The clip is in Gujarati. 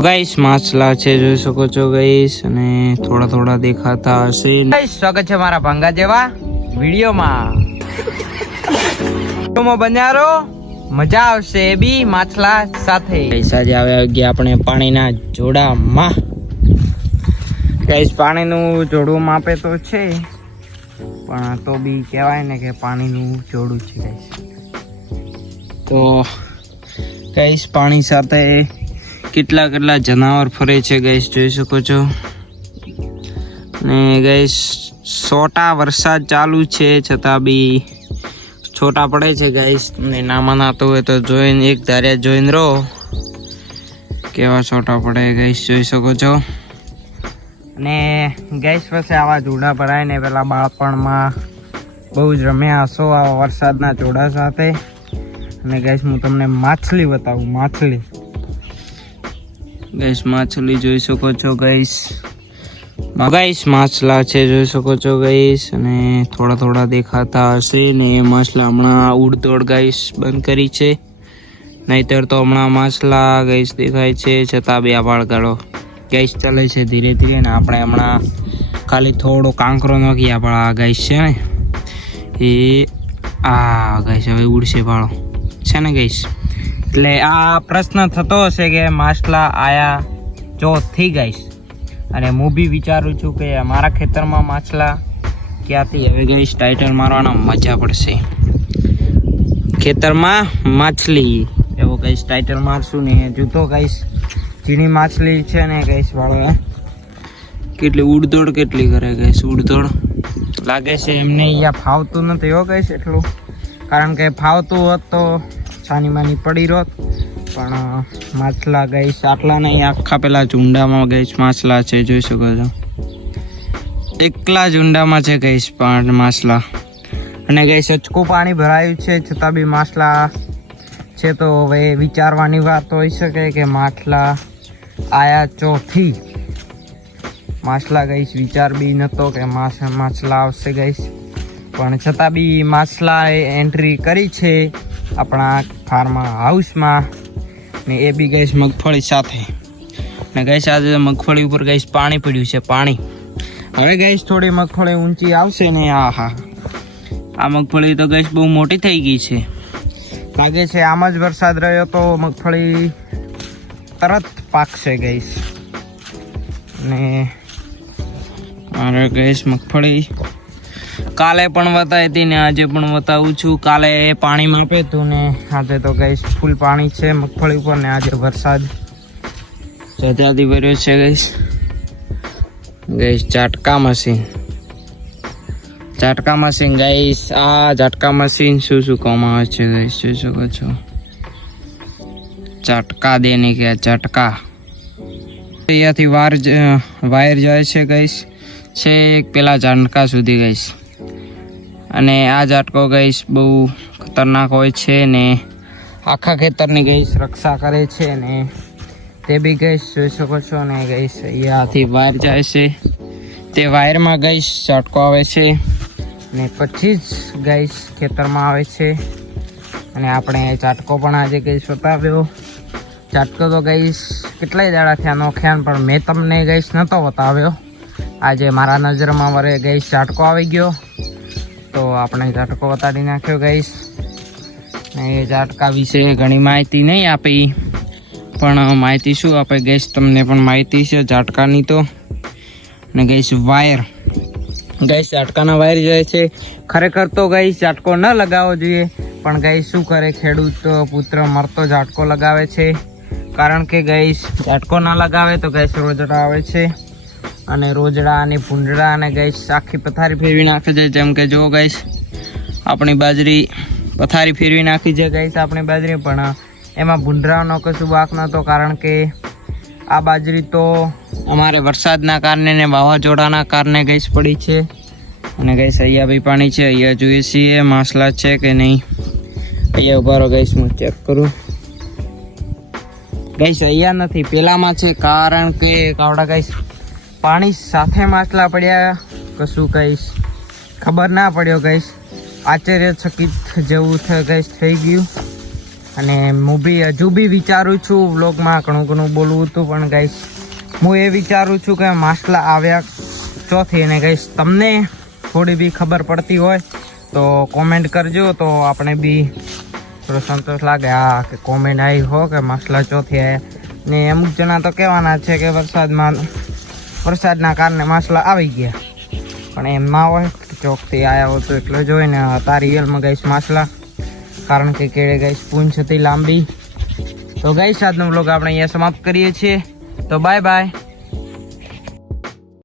गाइस माछला છે જોઈ શકો છો ગાइस અને થોડા થોડા દેખાતા હશે ગાइस સ્વાગત છે મારા ભંગા જેવા વિડિયોમાં તો બન્યારો મજા આવશે બી માછલા સાથે ગાइस આજે આવ્યા ગયા આપણે પાણીના જોડામાં ગાइस પાણીનું જોડું માપે તો છે પણ તો બી કહેવાય ને કે પાણીનું જોડું છે ગાइस તો ગાइस પાણી સાથે કેટલા કેટલા જનાવર ફરે છે ગાइस જોઈ શકો છો ને ગાइस સોટા વરસાદ ચાલુ છે છતાં બી છોટા પડે છે ગાइस ને ના મનાતો હોય તો જોઈને એક ધાર્યા જોઈને રહો કેવા છોટા પડે ગાइस જોઈ શકો છો અને ગાइस પછી આવા જોડા ભરાય ને પેલા બાળપણમાં બહુ જ રમ્યા હશો આ વરસાદના જોડા સાથે અને ગાइस હું તમને માછલી બતાવું માછલી गाइस माछली જોઈ શકો છો गाइस માછલા છે જોઈ શકો છો गाइस અને થોડા થોડા દેખાતા હશે ને માછલા હમણાં ઉડદોડ गाइस બંધ કરી છે નહીતર તો હમણાં માછલા गाइस દેખાય છે છતાં બે આભાળ ગાળો गाइस ચાલે છે ધીરે ધીરે ને આપણે હમણાં ખાલી થોડો કાંકરો નાખી આપણા गाइस છે ને એ આ गाइस હવે ઉડશે ભાળો છે ને गाइस એટલે આ પ્રશ્ન થતો હશે કે માછલા આયા ચોથી ગાइस અને હું બી વિચારું છું કે અમારા ખેતરમાં માછલા ક્યાંથી હવે ગાइस ટાઇટલ મારવાનો મજા પડશે ખેતરમાં માછલી એવો ગાइस ટાઇટલ મારશું ને હજુ તો ગાइस ઝીણી માછલી છે ને ગાइस વાળો કેટલી ઉડદોડ કેટલી કરે ગાइस ઉડદોડ લાગે છે એમને અહીંયા ફાવતું નથી હો ગાइस એટલું કારણ કે ફાવતું હોત તો સાની માની પડી રોત પણ માછલા ગાइस આટલા નહીં આખા પેલા ઝુંડામાં ગાइस માછલા છે જોઈ શકો છો એકલા ઝુંડામાં છે ગાइस પણ માછલા અને ગાइस અચકું પાણી ભરાયું છે છતાં બી માછલા છે તો હવે વિચારવાની વાત હોઈ શકે કે માછલા આયા ચોથી માછલા ગાइस વિચાર બી નહોતો કે માછલા આવશે ગાइस પણ છતાં બી માછલાએ એન્ટ્રી કરી છે આપણા ફાર્મ હાઉસમાં ને એ બી ગાइस મગફળી સાથે ને ગાइस આજે મગફળી ઉપર ગાइस પાણી પડ્યું છે પાણી હવે ગાइस થોડી મગફળી ઊંચી આવશે ને આ મગફળી તો ગાइस બહુ મોટી થઈ ગઈ છે લાગે છે આમ જ વરસાદ રહ્યો તો મગફળી તરત પાકશે ગાइस ને મારે ગાइस મગફળી કાલે પણ બતાવી હતી ને આજે પણ બતાવું છું કાલે પાણી માપે હતું ને આજે તો ગાइस ફૂલ પાણી છે મગફળી ઉપર ને આજે વરસાદ જજાથી ભર્યો છે ગાइस ઝાટકા મશીન ગાइस આ ઝાટકા મશીન શું કામ આવે છે ગાइस જોઈ શકો છો ઝાટકા દેને કે ઝાટકા અહીંયાથી વાયર જાય છે ગાइस છે પેલા ઝાટકા સુધી ગાइस અને આ ઝાટકો ગાइस બહુ ખતરનાક હોય છે ને આખા ખેતરની ગાइस રક્ષા કરે છે ને તે બી ગાइस જોઈ શકો છો ને ગાइस અહીંયાથી વાયર જાય છે તે વાયરમાં ગાइस ઝાટકો આવે છે ને પછી જ ગાइस ખેતરમાં આવે છે અને આપણે ઝાટકો પણ આજે ગાइस બતાવ્યો ઝાટકો તો ગાइस કેટલાય દાડા થયા નોખ્યા પણ મેં તમને ગાइस નહોતો બતાવ્યો આજે મારા નજરમાં વરે ગાइस ઝાટકો આવી ગયો તો આપણે ઝાટકો બતાડી નાખ્યો ગાइस ને એ ઝાટકા વિશે ઘણી માહિતી નહીં આપી પણ માહિતી શું આપે ગાइस તમને પણ માહિતી છે ઝાટકાની તો ને ગાइस વાયર ગાइस ઝાટકાના વાયર જાય છે ખરેખર તો ગાइस ઝાટકો ન લગાવવો જોઈએ પણ ગાइस શું કરે ખેડૂત પુત્ર મરતો ઝાટકો લગાવે છે કારણ કે ગાइस ઝાટકો ના લગાવે તો ગાइस રોજડા આવે છે અને રોજડા અને ભૂંડડા અને ગાइस આખી પથારી ફેરવી નાખે છે જેમ કે જો ગાइस આપણી બાજરી પથારી ફેરવી નાખી છે ગાइस આપણી બાજરી પણ એમાં ભૂંડરાનો કશું વાંક નહોતો કારણ કે આ બાજરી તો અમારે વરસાદના કારણે ને વાવાઝોડાના કારણે ગાइस પડી છે અને ગાइस અહીંયા બી પાણી છે અહીંયા જોઈએ છીએ માછલા છે કે નહીં અહીંયા ઉભા રહો ગાइस હું ચેક કરું ગાइस અહીંયા નથી પેલામાં છે કારણ કે કાવડા ગાइस પાણી સાથે માછલા પડ્યા કશું ગાइस ખબર ના પડ્યો ગાइस આશ્ચર્યચકિત જેવું ગાइस થઈ ગયું અને હું બી હજુ બી વિચારું છું વ્લોગમાં ઘણું ઘણું બોલવું હતું, પણ ગાઈસ હું એ વિચારું છું કે માછલા આવ્યા ચોથી. અને ગાઈસ તમને થોડી બી ખબર પડતી હોય તો કોમેન્ટ કરજો, તો આપણે બી થોડો સંતોષ લાગે. હા, કે કોમેન્ટ આવી હો કે માછલા ચોથી આવ્યા. ને અમુક જણા તો કહેવાના છે કે વરસાદના કારણે માછલા આવી ગયા, પણ એમ ના હોય, ચોકથી આવ્યા હોય તો એટલે જ હોય ને. હતા રિયલમાં ગાઈસ માછલા, કારણ કે કેળે ગાઈસ પૂંછ હતી લાંબી. તો ગાઈસ આજનો વ્લોગ આપણે અહીંયા સમાપ્ત કરીએ છીએ. તો બાય બાય.